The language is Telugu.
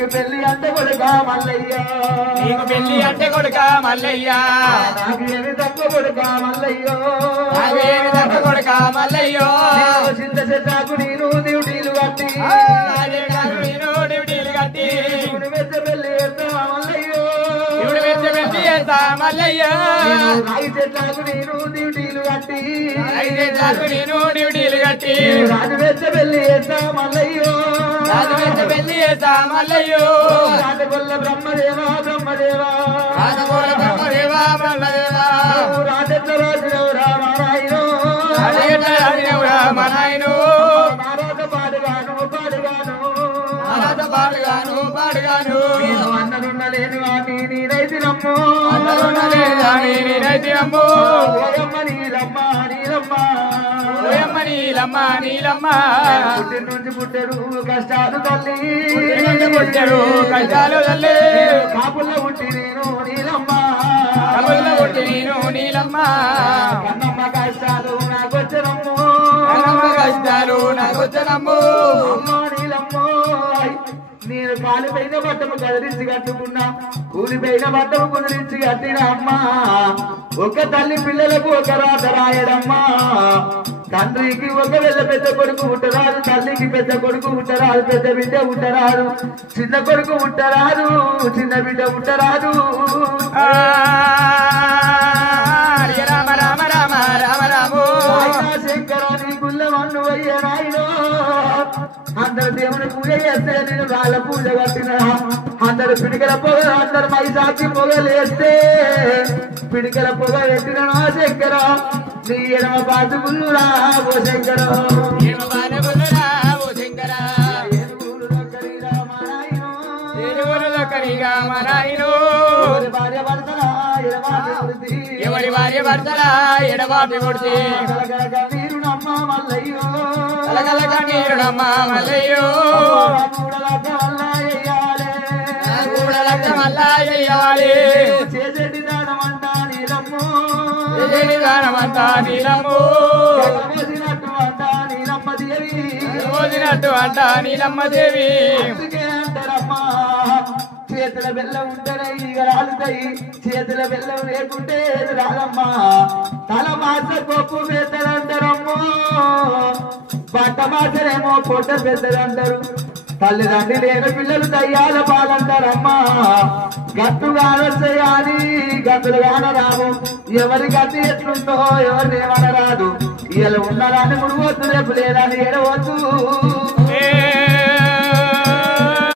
నీకు పెళ్లి అంటే కొడుక మల్లయ్య నీకు పెళ్లి అంటే కొడుక మల్లయ్య నాకు ఏమి తక్కువ కొడుక మల్లయ్యో నావేమి తక్క కొడుక మల్లయ్యో చింత చెట్టాకు నేను డ్యూటీలు కట్టి నేను డ్యూటీలు కట్టి పెద్ద పెళ్లి చేస్తా మల్లయ్యో ఇప్పుడు పెద్ద పెళ్లి చేస్తా మల్లయ్య రాయి చెట్టాకు నేను డ్యూటీలు కట్టి నేను డ్యూటీలు కట్టి రాజు పెద్ద పెళ్లి చేస్తా మల్లయ్యో రాజు పెద్ద పెళ్లి చేస్తా మల్లయ్యో రాజగొల్ల బ్రహ్మదేవా బ్రహ్మదేవా రాజగోల బ్రహ్మదేవా బ్రహ్మదేవా రాజెట్ల రాజు రామారాయణో మనాయను నారాజ పాడుగాను పాడుగాను పాడుగాను పాడుగాను అన్నలున్న లేని వాణి నీ రైతులమ్మో రైతమ్ము ఓయమ్మ నీలమ్మ నీలమ్మ ఓయమ్మ నీలమ్మ నీలమ్మ పుట్టిన నుంచి పుట్టరు కష్టాలు తల్లి పుట్టారు కష్టాలు తల్లి కాపుల్లో పుట్టి నేను నీలమ్మ కబుర్ల పుట్టి నేను నీలమ్మ కన్నమ్మ కష్టాలు నాకొచ్చనమ్మో కన్నమ్మ కష్టాలు నాకొచ్చనమ్ము అమ్మో నీలమ్మో నేను కాలిపోయిన బట్టము కదిలించి కట్టుకున్నా కూలిపోయిన బట్టము కుదిరించి కట్టిన అమ్మా ఒక తల్లి పిల్లలకు ఒక రాత రాయడమ్మా తండ్రికి ఒక వెళ్ళ పెద్ద కొడుకు పుట్టరాదు తల్లికి పెద్ద కొడుకు పుట్టరాదు పెద్ద బిడ్డ పుట్టరాదు చిన్న కొడుకు పుట్టరాదు చిన్న బిడ్డ పుట్టరాదు రామ రామ రామ రామ రాము శంకర నీ గుల్లమన్ను అయ్యే నాయనో అందరు దేవుని పూజ చేస్తే నేను రాళ్ళ పూజ కట్టిన అందరు పిడికల పొగ అందరు మైసాకి పొగలేస్తే పిడికల పొగ పెట్టిన నా శంకర నీ ఎడమ బాతుకుల్లురా ఓ శంకర భార్య భర్తరా ఎవరి భార్య భర్తలా ఎడబాపి కొడితే వీరునమ్మ మల్లయ్యో కలకలక నీరుడమ్మ మల్లయ్యో కూడలక్క మల్లా చెయ్యాలి చేసేటి దానమంట నీలమ్మో దానమంతా నీలమ్ము మోసినట్టు అంట నీలమ్మ దేవి రోజునట్టు అంట నీలమ్మ దేవి అందుకే అంటారమ్మా చేతుల బెల్లం ఉంటేనే ఈగ రాలుతాయి చేతుల బెల్లం లేకుంటే రాలమ్మా తల మాస గొప్ప పెద్దలంటారమ్మో బట్ట మాసలేమో పొట్ట పెద్దలంటారు తల్లిదండ్రి లేని పిల్లలు దయ్యాల పాలంటారమ్మా గట్టుగాన చేయాలి గట్టులు కానరాము ఎవరి గట్టి ఎట్లుందో ఎవరిని ఏమనరాదు ఇలా ఉన్నారని ముడిపోతు రేపు లేదని ఏడవద్దు